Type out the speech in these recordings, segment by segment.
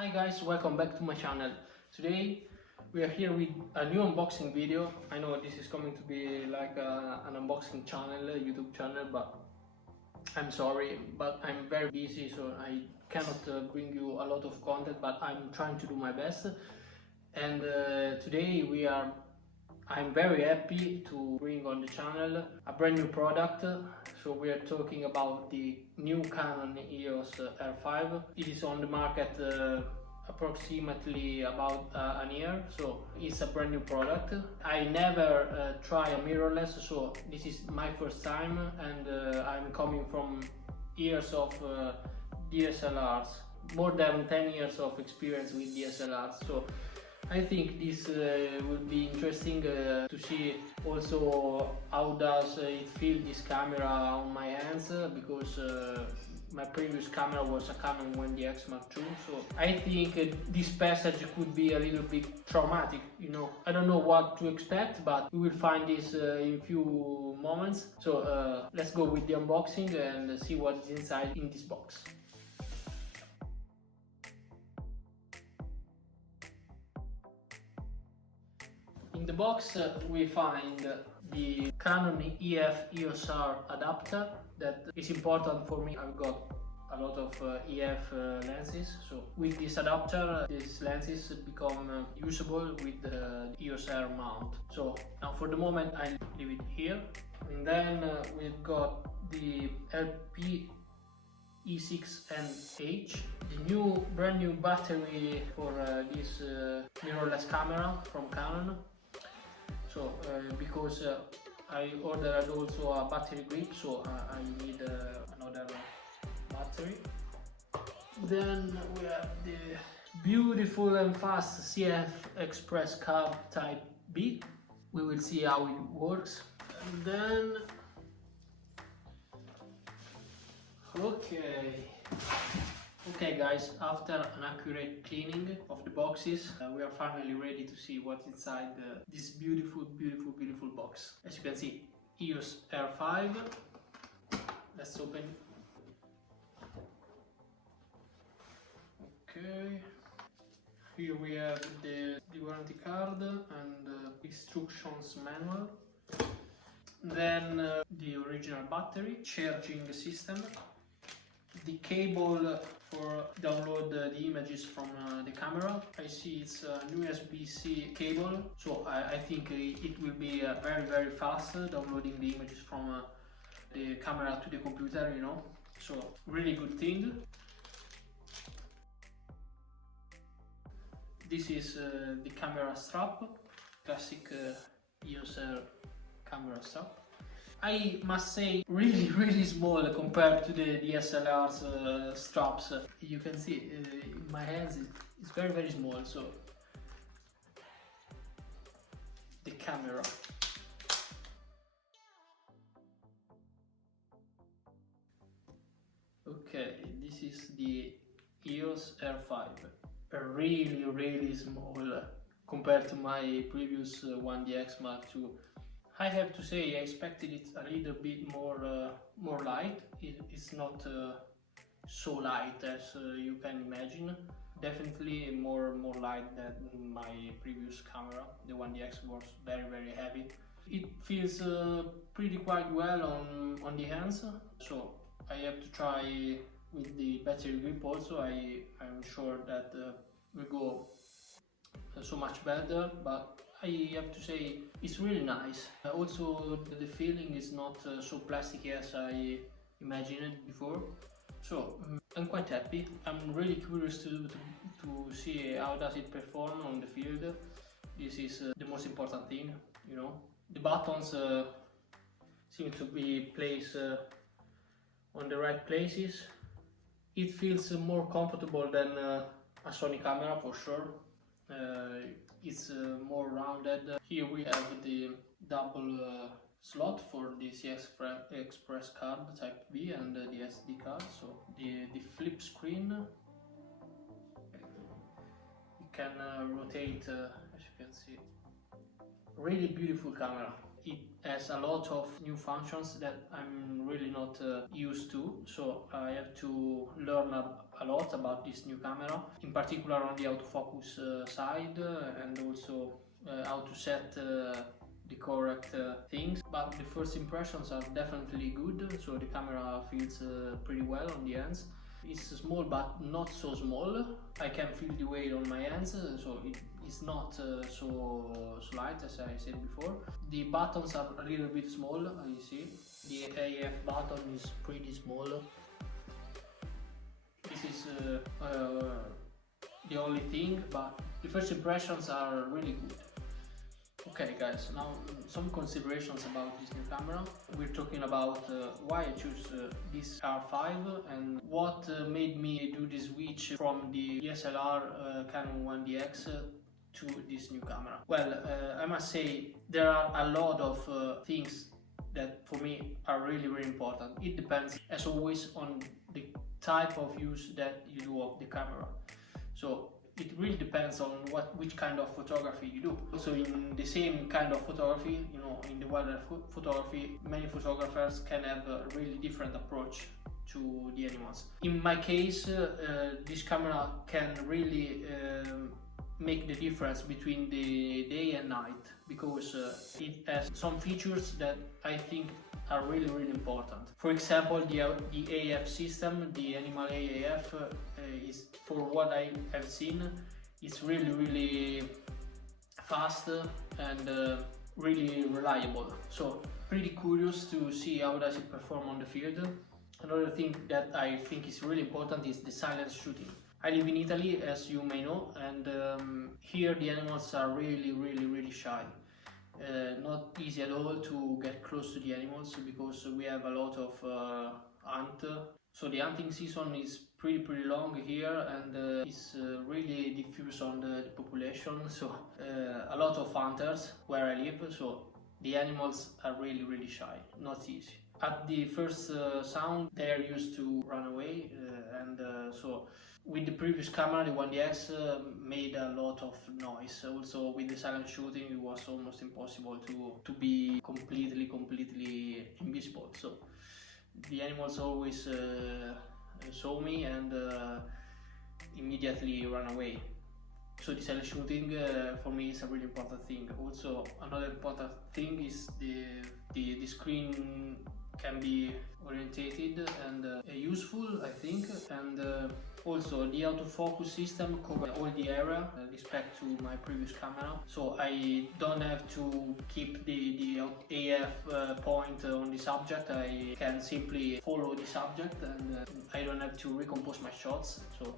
Hi guys, welcome back to my channel. Today we are here with a new unboxing video. I know this is coming to be like an unboxing channel, a YouTube channel, but I'm sorry, but I'm very busy, so I cannot bring you a lot of content, but I'm trying to do my best. And today I'm very happy to bring on the channel a brand new product. So we are talking about the new Canon Eos R5. It is on the market approximately about an year, so it's a brand new product. I never try a mirrorless, so this is my first time, and I'm coming from years of DSLRs, more than 10 years of experience with DSLRs. So I think this will be interesting to see also how does it feel, this camera on my hands, because my previous camera was a Canon 1DX Mark II. So I think this passage could be a little bit traumatic, you know. I don't know what to expect, but we will find this in few moments. So let's go with the unboxing and see what's inside in this box. In the box we find the Canon Eos R adapter. That is important for me. I've got a lot of EF lenses, so with this adapter these lenses become usable with the EOS R mount. So now for the moment I leave it here, and then we've got the LP E6NH, the brand new battery for this mirrorless camera from Canon. So because I ordered also a battery grip, so I need another battery. Then we have the beautiful and fast CF Express card type B. We will see how it works. And then Okay guys, after an accurate cleaning of the boxes, we are finally ready to see what's inside this beautiful box. As you can see, Eos R5. Let's open. Okay. Here we have the warranty card and instructions manual. Then the original battery, charging system, the cable for download the images from the camera. I see it's an USB-C cable, so I think it will be very fast downloading the images from the camera to the computer, you know, so really good thing. This is the camera strap, classic EOS R camera strap. I must say really small compared to the DSLR's straps. You can see in my hands it's very small. So the camera. Okay, this is the Eos R5. Really small compared to my previous 1DX Mark II. I have to say I expected it a little bit more light. It's not so light as you can imagine. Definitely more light than my previous camera. The 1DX was very heavy. It feels pretty quite well on the hands. So I have to try with the battery grip also. I'm sure that will go so much better, but I have to say it's really nice. Also the feeling is not so plasticky as I imagined before, so I'm quite happy. I'm really curious to see how does it perform on the field. This is the most important thing, you know. The buttons seem to be placed on the right places. It feels more comfortable than a Sony camera for sure. It's more rounded. Here we have the double slot for the CF Express card type B and the SD card. So the flip screen, you can rotate as you can see. Really beautiful camera. It has a lot of new functions that I'm really not used to, so I have to learn a lot about this new camera, in particular on the autofocus side, and also how to set the correct things. But the first impressions are definitely good, so the camera feels pretty well on the hands. It's small but not so small. I can feel the weight on my hands, so it's not so light as I said before. The buttons are a little bit small, you see. The AF button is pretty small. This is the only thing, but the first impressions are really good. Okay guys, now some considerations about this new camera. We're talking about why I choose this R5 and what made me do the switch from the DSLR Canon 1DX to this new camera. Well, I must say there are a lot of things that for me are really important. It depends, as always, on the type of use that you do of the camera. So it really depends on which kind of photography you do. So in the same kind of photography, you know, in the wildlife photography, many photographers can have a really different approach to the animals. In my case, this camera can really make the difference between the day and night, because it has some features that I think are really important. For example, the AF system, the animal AF, is, for what I have seen, it's really fast and really reliable. So pretty curious to see how does it perform on the field. Another thing that I think is really important is the silent shooting. I live in Italy, as you may know, and here the animals are really shy. Not easy at all to get close to the animals because we have a lot of hunt. So the hunting season is pretty long here, and it's really diffuse on the population. So a lot of hunters where I live. So the animals are really shy. Not easy. At the first sound, they are used to run away, so with the previous camera, the 1DX, made a lot of noise. Also with the silent shooting, it was almost impossible to be completely invisible. So the animals always saw me and immediately ran away. So the silent shooting for me is a really important thing. Also another important thing is the screen can be orientated and useful, I think, and also the autofocus system covers all the area with respect to my previous camera, so I don't have to keep the AF point on the subject. I can simply follow the subject and I don't have to recompose my shots, so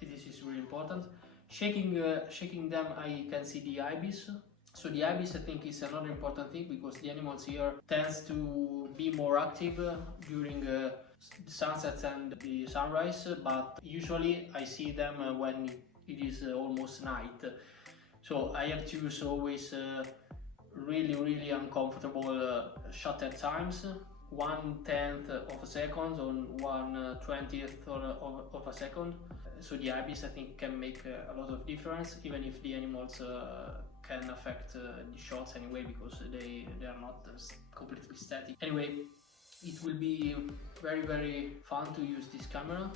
this is really important. Shaking them, I can see the ibis. So the ibis, I think, is another important thing because the animals here tends to be more active during the sunsets and the sunrise, but usually I see them when it is almost night. So I have to use always really uncomfortable shutter times, 1/10 of a second or 1/20th of a second. So the ibis, I think, can make a lot of difference, even if the animals can affect the shots anyway, because they are not completely static. Anyway, it will be very fun to use this camera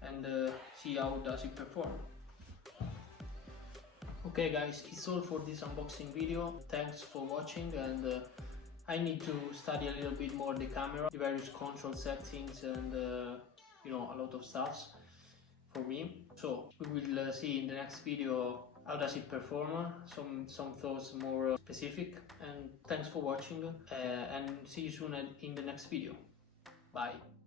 and see how does it perform. Okay guys, it's all for this unboxing video. Thanks for watching, and I need to study a little bit more the camera, the various control settings, and you know, a lot of stuff for me. So we will see in the next video how does it perform, some thoughts more specific, and thanks for watching, and see you soon in the next video. Bye.